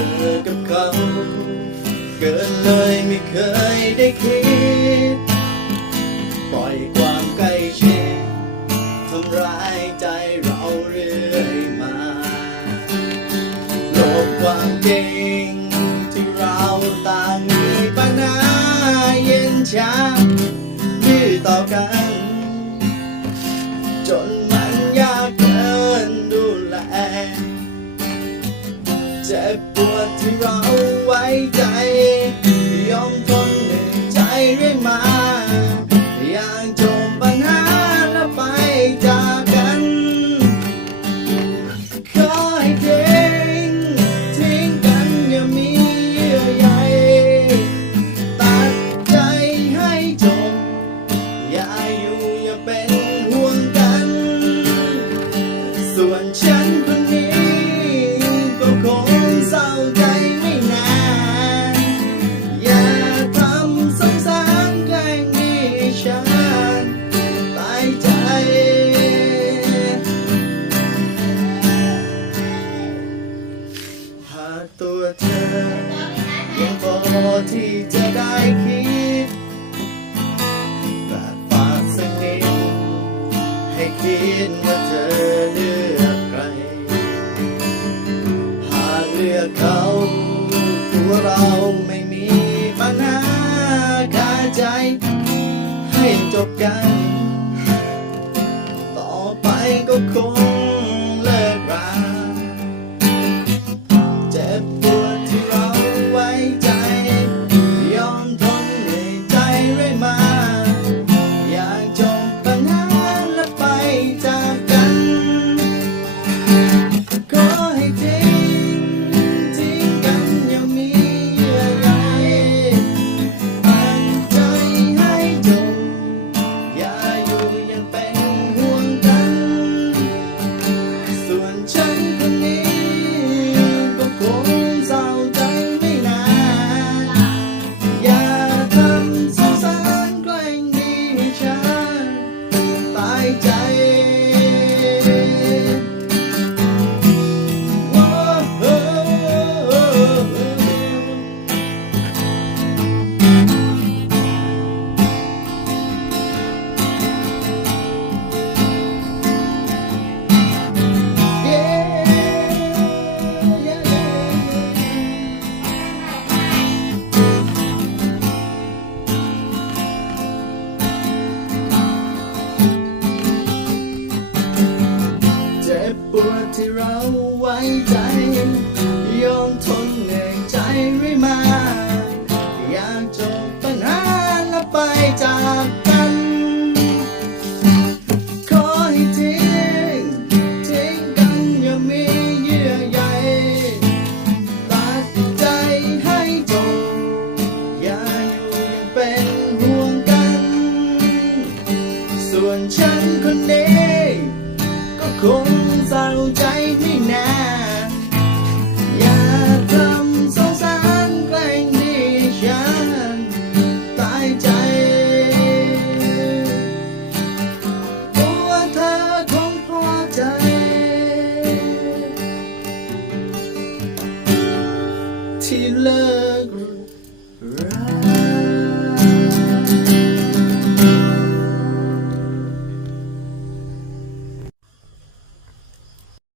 อกับเขา เกินเลยไม่เคยได้คิด ปล่อยความใกล้ชิดทำร้ายใจเราเรื่อยมาโลกความจริงที่เราต่างมีปัญหาเย็นชาดื้อต่อกันจนมันยากเกินดูแล เจ็บปวดที่เราไว้ใจยอมทนเหนื่อยใจเรื่อยมา ตัวเธอ ยังพอที่จะได้คิดแลับปากสักนิดให้คิดว่าเธอเลือกใคร หากเลือกเขาตัวเราไม่มีปัญหาคาใจ ให้จบกัน ต่อไปก็คง วดที่เราไว้ใจ ยอมทนเหนื่อยใจไม่มา อยากจบปัญหาแล้วไปจากกัน ขอให้ทิ้งทิ้งกันอย่ามีเยื่อใยตัดใจให้จบ อย่าอยู่ยังเป็นห่วงกัน ส่วนฉัน เศร้าใจไม่แน่